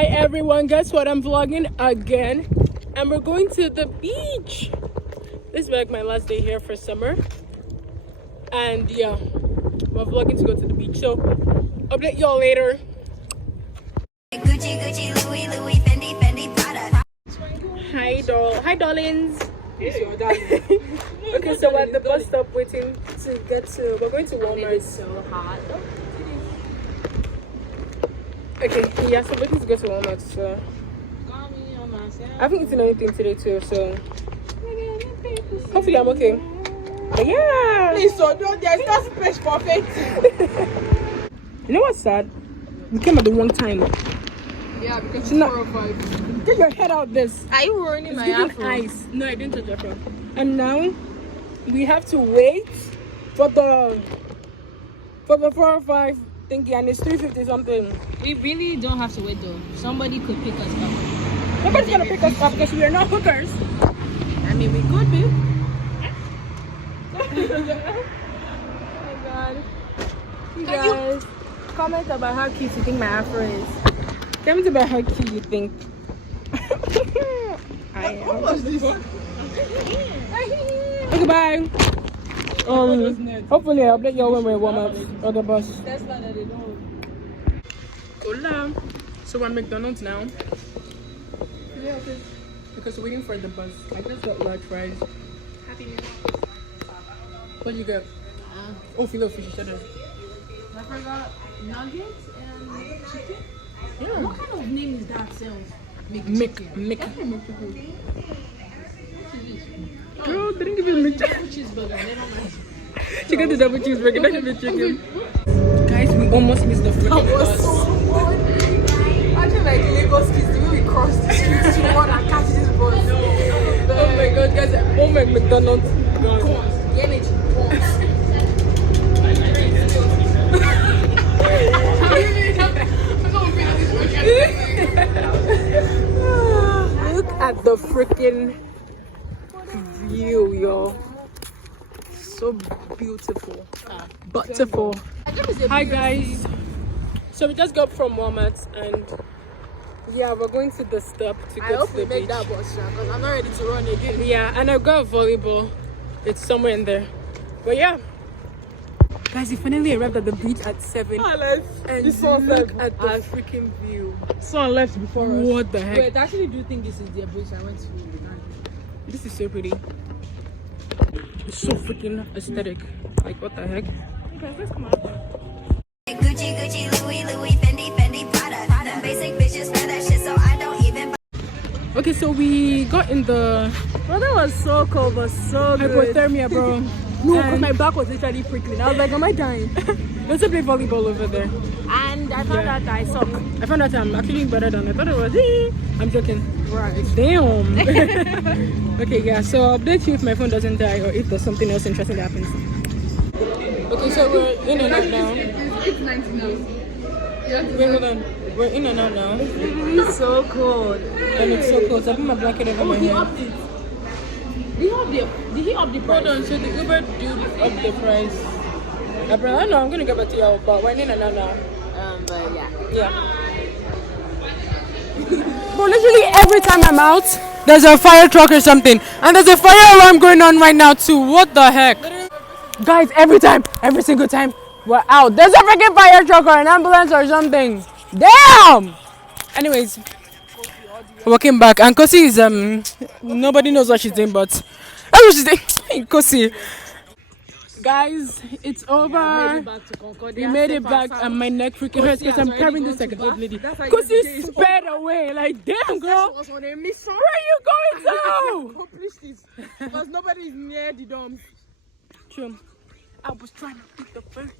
Hi everyone, guess what? I'm vlogging again and we're going to the beach. This is like my last day here for summer. And yeah, we're vlogging to go to the beach. So update y'all later. Gucci, Gucci, Louis, Louis, Fendi, Fendi, Prada. Hi darlings. Okay, so we're at the bus stop waiting to get to, we're going to Walmart. It's so hot. Okay, yeah, so we're waiting to go to Walmart. So I haven't eaten anything today too, so hopefully I'm okay. But yeah. Please, so don't, there's no space for fainting. You know what's sad? We came at the wrong time. Yeah, because it's not- 4:05. Get your head out this. Are you ruining It's my giving afro? ice. No, I didn't touch your afro. And now we have to wait for the 405 thingy, and it's 350 something. We really don't have to wait though. Somebody could pick us up. Nobody's gonna pick us up because we are not hookers. I mean, we could be. Oh my god. You guys, comment about how cute you think my afro is. Comment about how cute you think I am. What was this? Okay, bye. Hopefully I'll update y'all when we warm up on the bus. That's not that they don't. Hola. So we're at McDonald's now Yeah, okay. because we're waiting for the bus. I just got large fries. Happy New Year. What did you get? Oh, filet of fish cheddar. I forgot nuggets and chicken. Yeah. What kind of name is that, self? Mick. Girl, they didn't give you a McChicken. Cheeseburger. They don't mind. She got the double cheeseburger, not even chicken. Guys, we almost missed the freaking bus. Imagine like Lagos kids, the way we cross the streets to want to catch this bus. Oh my god, guys, oh my McDonald's gone. The energy pumps. Look at the freaking view, y'all. So beautiful. Beautiful. Hi guys. So we just got from Walmart and yeah, we're going to the stop to I go hope to we the make beach. that bus because I'm not ready to run again. Yeah, and I've got a volleyball. It's somewhere in there. But yeah. Guys, we finally arrived at the beach at 7. And The sun look set. at the freaking view. Someone left before us. What the heck? Wait, I actually do think this is the beach I went to. This is so pretty. It's so freaking aesthetic. Like, what the heck? Okay, let's come out there. Gucci, Gucci, Louis, Louis, Fendi, Fendi, Prada. Them basic bitches wear that shit, so I don't even. Okay, so we got in the Well, that was so cold, but so good. hypothermia, bro. No, because my back was literally prickling. I was like, am I dying? Let's play volleyball over there. And I found out that I suck. I found out I'm actually better than I thought it was. I'm joking. Right. Damn. Okay, yeah, so I'll update you if my phone doesn't die or if there's something else interesting that happens. Okay, so we're in and out now. Wait, hold on. We're in and out now. It's so cold. And it's so cold. So I put my blanket over my head. Did he up the price? Hold on, so the Uber dude up the price. I don't know, I'm gonna get back to y'all, but we're in and out now. But yeah. Yeah. But literally every time I'm out, there's a fire truck or something. And there's a fire alarm going on right now too. What the heck? Guys, every single time we're out, there's a freaking fire truck or an ambulance or something. Damn! Anyways, walking back. And Kosi is, nobody knows what she's doing, but that's what she's doing. Kosi. Guys, it's over. We made it back and my neck freaking hurts because I'm carrying this like an old lady. Because she sped away. Like, damn, girl. was on a mission. Where are you going to? Accomplish this because nobody is near the dorms. True. I was trying to pick the first.